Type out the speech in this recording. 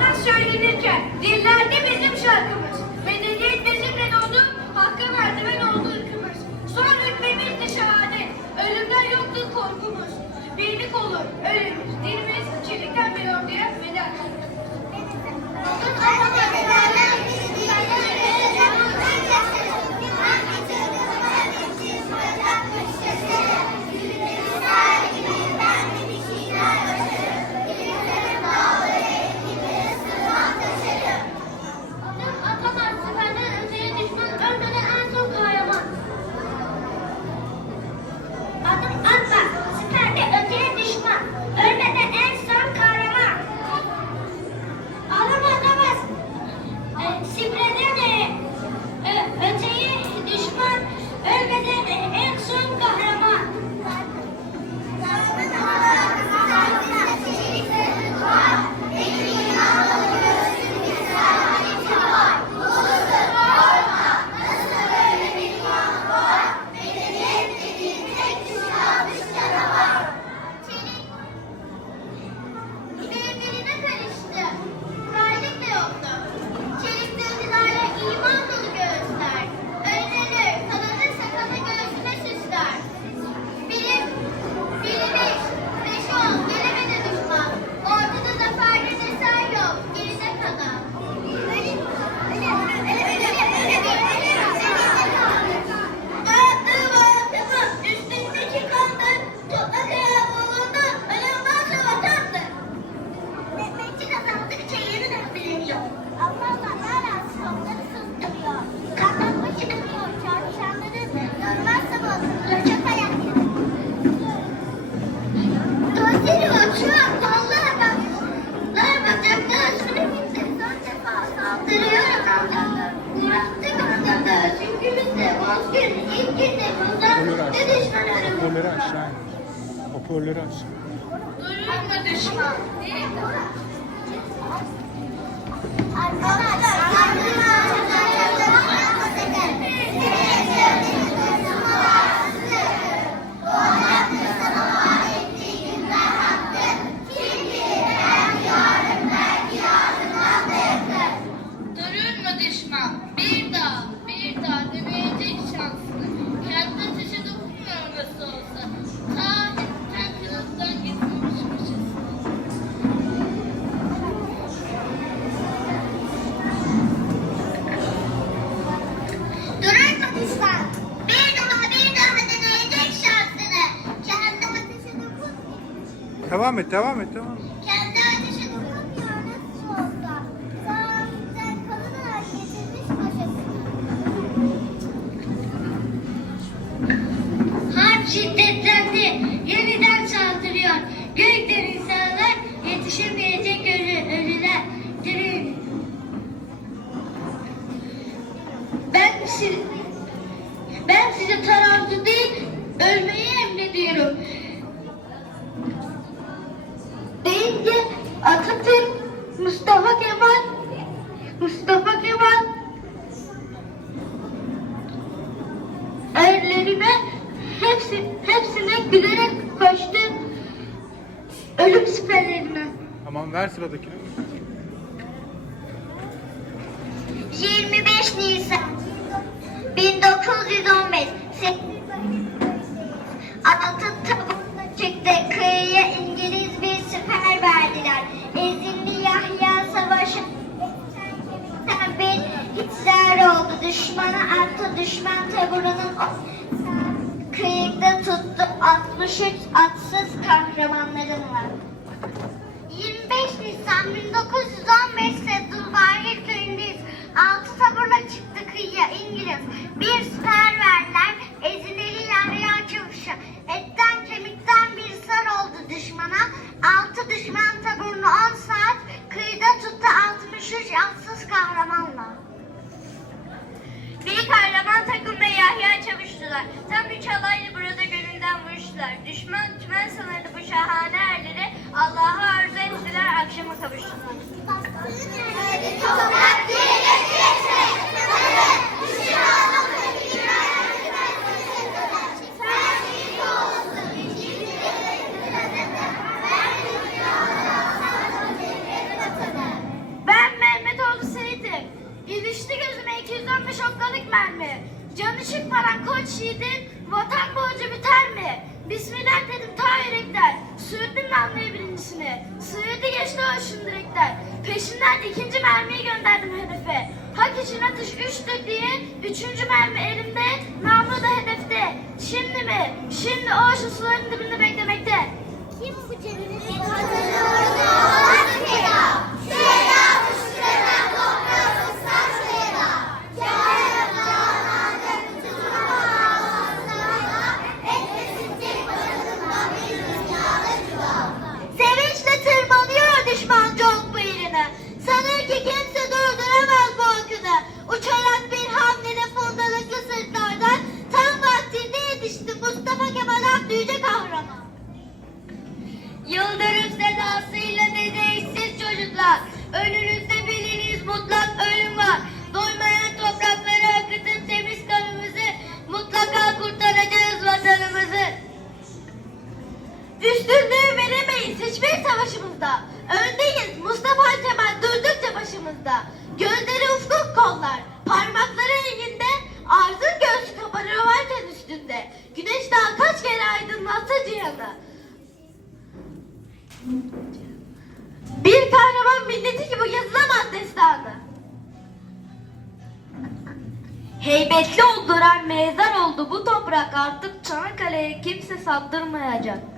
da söylenirken dillerde bizim şarkımız. Medeniyet bizimle doğdu, hakka merdiven oldu ırkımız. Son hükmümüz de şehadet, ölümden yoktur. Birlik olur ölümüz. hoparlörü aç. Duyurma düşman. Arkadaşlar. Devam et, devam et, devam et. Kendi ateşe dokunmuyor şiddetlendi. Yeniden saldırıyor. Gökten insanlar yetişemeyecek ölü, ölüler. Dirin. Ben şekilde hepsi, hepsine gülerek koştu ölüm siperlerine. Tamam ver sıradakini. 25 Nisan 1915 Atatürk tabanına çıktı. Kıyıya İngiliz bir siper verdiler. Ezildi Yahya Savaşı bir hitler oldu. Düşmana attı. Düşman taburunun 63 atsız kahramanların var. 25 Nisan 1910 ışık paran koç yiğidin vatan borcu biter mi? Bismillah dedim ta yürekler. Sürdüm namluyu birincisini. Sıyırdı geçti o ışın direkler. Peşinden ikinci mermiyi gönderdim hedefe. Hak için atış üçtür diye üçüncü mermi elimde, namlu da hedefte. Şimdi mi? Şimdi o ışın suların dibinde arzın göğsü kabarır varken üstünde. Güneş daha kaç kere aydınlatsa cihanı. Bir kahraman milleti gibi yazılamaz destanı. Heybetli olduran mezar oldu bu toprak artık Çanakkale'ye kimse saptırmayacak.